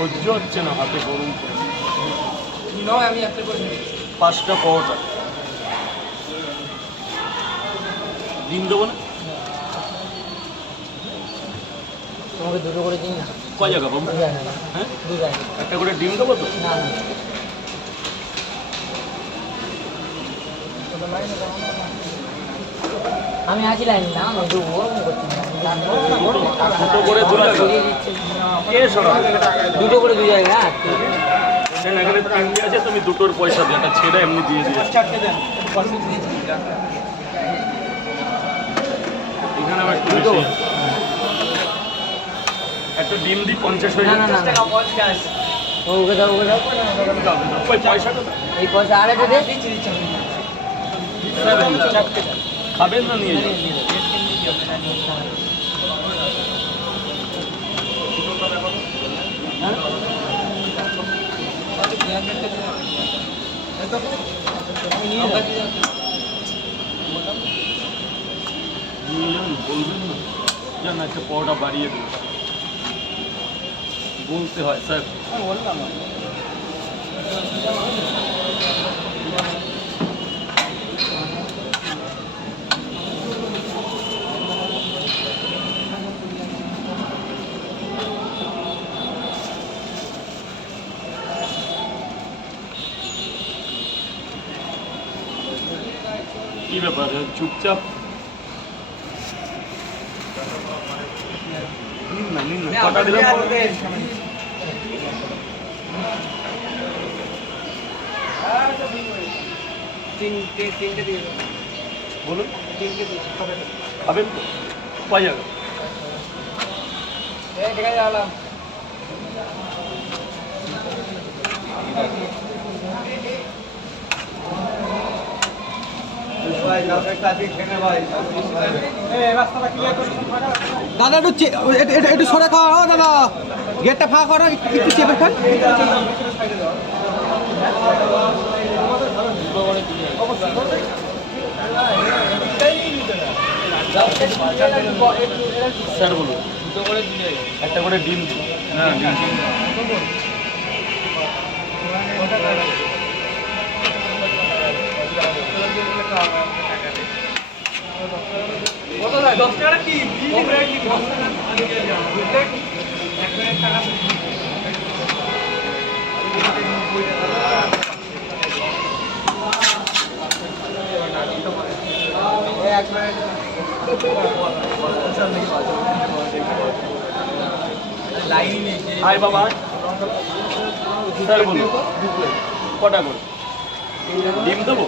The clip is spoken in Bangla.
সহ্য হচ্ছে না হাতে গরম নয় আমি একটা করে। পাঁচটা পরোটা। ডিম দেবো না? তোমাকে দুটো করে দিই না। কয় জায়গা না হ্যাঁ? একটা করে ডিম দেবো তো? না না। আমি আছি লাইন না আমি তো ওরকম করছি না দুটো করে দু দুটো করে দু জায়গা? হ্যাঁ আছে তুমি দুটোর পয়সা দিয়ে ছেড়ে এমনি দিয়ে দেন পাশে দিয়েছি এখানে আবার একটু একটা ডিম দিই পঞ্চাশ হয়ে ওকে দাও ওকে দাও। ওই পয়সাটা এই পয়সা দে দেন খাবেন না নিয়ে নিয়ে যাবেন বলবেন না জান একটা পরোটা বাড়িয়ে দিন বলতে হয় স্যার কি ব্যাপার চুপচাপ। কটা দিলাম তিনটে তিনটে দিয়ে বলুন। তো। পাই যাবে। এই ঠিক আছে আলাম। একটু চে- একটু- একটু- একটু সরে খাওয়া দাদা গেটটা ফাঁকা করো একটু একটু চেপে খান স্যার বলুন। একটা করে ডিম দিন। হ্যাঁ ডিম। দশ টাকা কি? লাইন নেই। আয় বাবা। কটা করে? ডিম দেবো?